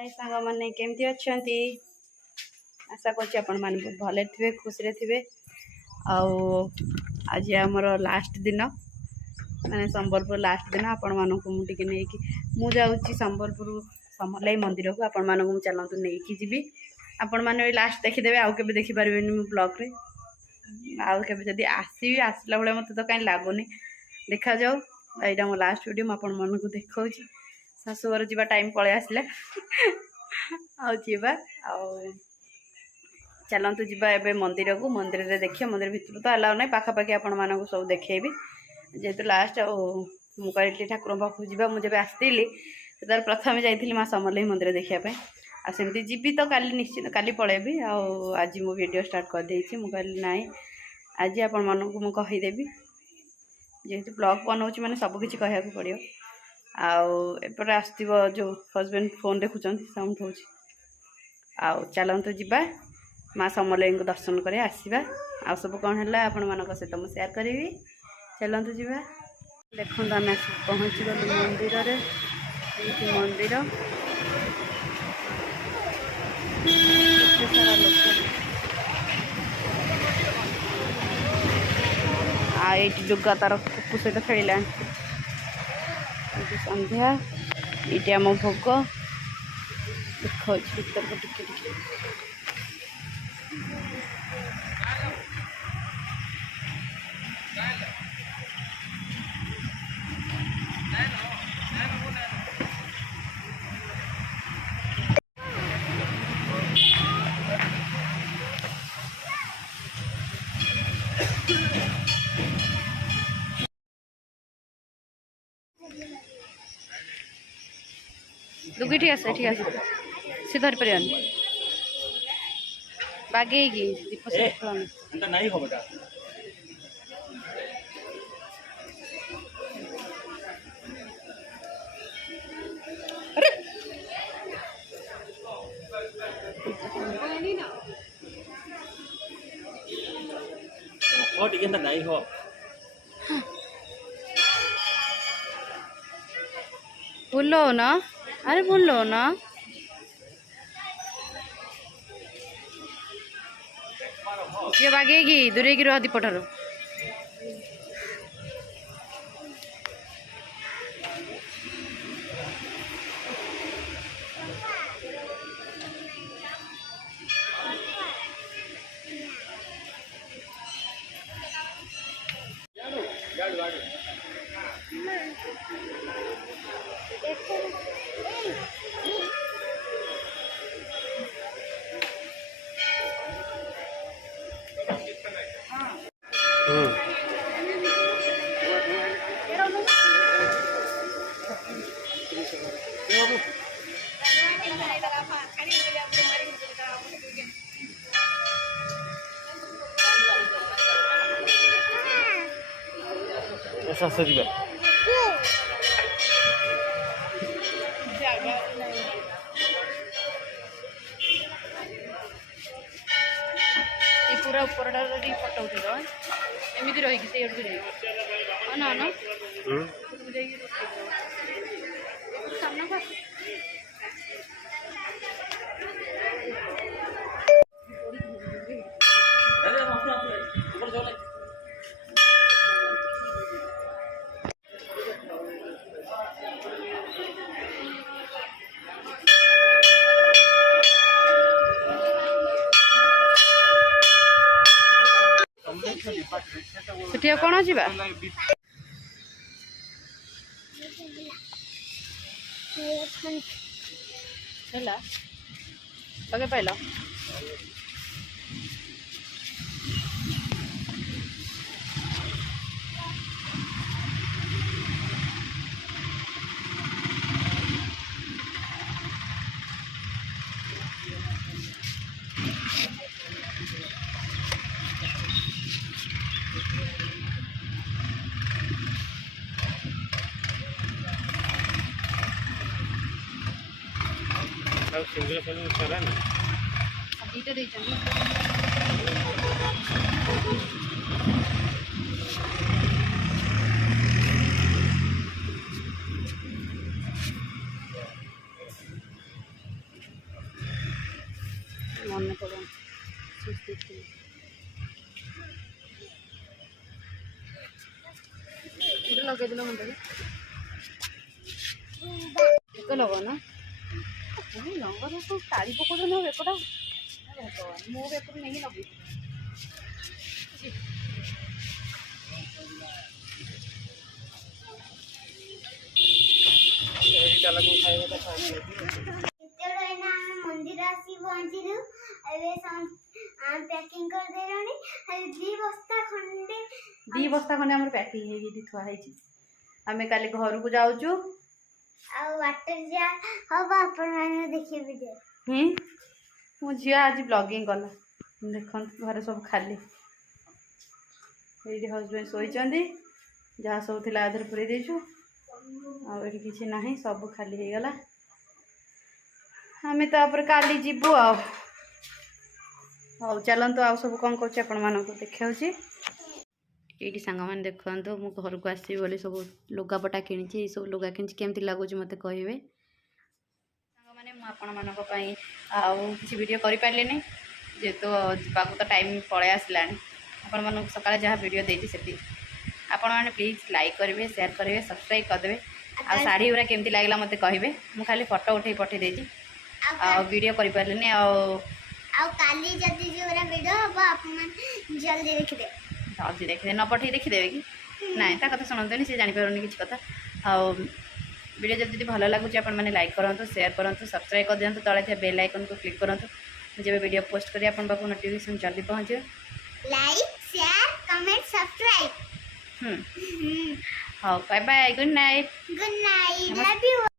हाय सांग मैंने केमती अच्छा आशा कर भले थे खुश थे आज आमर लास्ट दिन मैंने संबलपुर लास्ट दिन आपण मानक मुझे जाऊँगी संबलपुर समलाई मंदिर को आपण मानक चलतु नहीं जी आपण मैंने लास्ट देखीदे आउ के देखिपारे मो ब्लॉग रे आउ के आसला बेले मत तो कहीं लगुनि देखा जाऊ यहाँ मो लास्ट वीडियो मुझे मन को देखा शाशुघर जी टाइम पलि आसला चलतु जी मंदिर को मंदिर में देखिए मंदिर भितर तो अलाउ ना पाखापाखि आपण मानक सब देखेबी जेहेतु लास्ट मुझे ठाकुर पाखु जा मुझे आसती तो प्रथम जाइली माँ समलेई मंदिर देखापी आमती जी तो काली निश्चित काली पलैबी आज मो वीडियो स्टार्ट कर देछि मु कहली नाई आज आपण मानक मु कहीदेवी जेहेतु ब्लॉग बनाऊँ मैंने सबकि कहया पड़ो आपर आसो जो हजबैंड फोन देखुं साउंड हो चलतु जी माँ समलेई को दर्शन कर आसवा आ सब कौन है आपण मान सहित मुझे सेयार करी चलतु जी देखो आम पहुँची गलु मंदिर मंदिर सारा लोक ये दुर्गा तार कुकु सहित खेल संध्या ये आम भोग देखा भीतर को टिके दुगी ठीक है सी धरी पार बागे दीप नहीं हो भूलो ना अरे भूलो ना ये बागेगी दूरे की रह दीपठार ससुरी पूरा ऊपर फटो उठेद एमती रही से ना ना सामना सेठी कौन जा लगे पाइल मन पड़ा लगे दिल मुंडे एक लग ना लंगर सब ताड़ी पकड़ ना बेकटा मो बेक नहीं लगे मंदिर आसी पहुंचलु पैकिंग कर देलानी दी बस्ता खंडे आम पैकिंग थुआ आम काली घर को जाऊँ वाटर जा हम आपण माने देखि वीडियो मो झी आज ब्लॉगिंग कला देख घर सब खाली ये हजबैंड शोचती जहाँ सब थी आधर पूरे देचु आठ कि ना सब खाली हो गला आम तापर काली जीवु आउ चलतु आउ सब कौन कर देखा ये सांग मैंने देखु मु घर को आसि बोली सब लुगापटा कि सब लुगा कि केमती लगुच मत कहे सांग मैंने मुझे किसी वीडियो कर पारे जेहेतु जावाक तो टाइम पलि आसला आपण मन सकाଳେ जहाँ वीडियो देती से आपण मैंने प्लीज लाइक करेंगे शेयर करेंगे सब्सक्राइब करदे आ शाढ़ी गुरा केमती लगला मत कहे मुझे खाली फोटो उठे पठे देती वीडियो कर पारे काली जदी जोरा वीडियो अब आपण जल्दी देखिदे जल्दी देखिदे न पठे देखिदेवे कि ना ता कथा शुणुनी सी जापारे किसी कथा वीडियो जब भल लगुच आप लाइक करूँ शेयर करूँ सब्सक्राइब कर दिखाँ तले थे बेल आइकन को क्लिक करूँ जब वीडियो पोस्ट करी आपन पाखु नोटिफिकेशन जल्दी पहुँचे लाइक शेयर कमेंट सब्सक्राइब हाँ bye bye good night love you.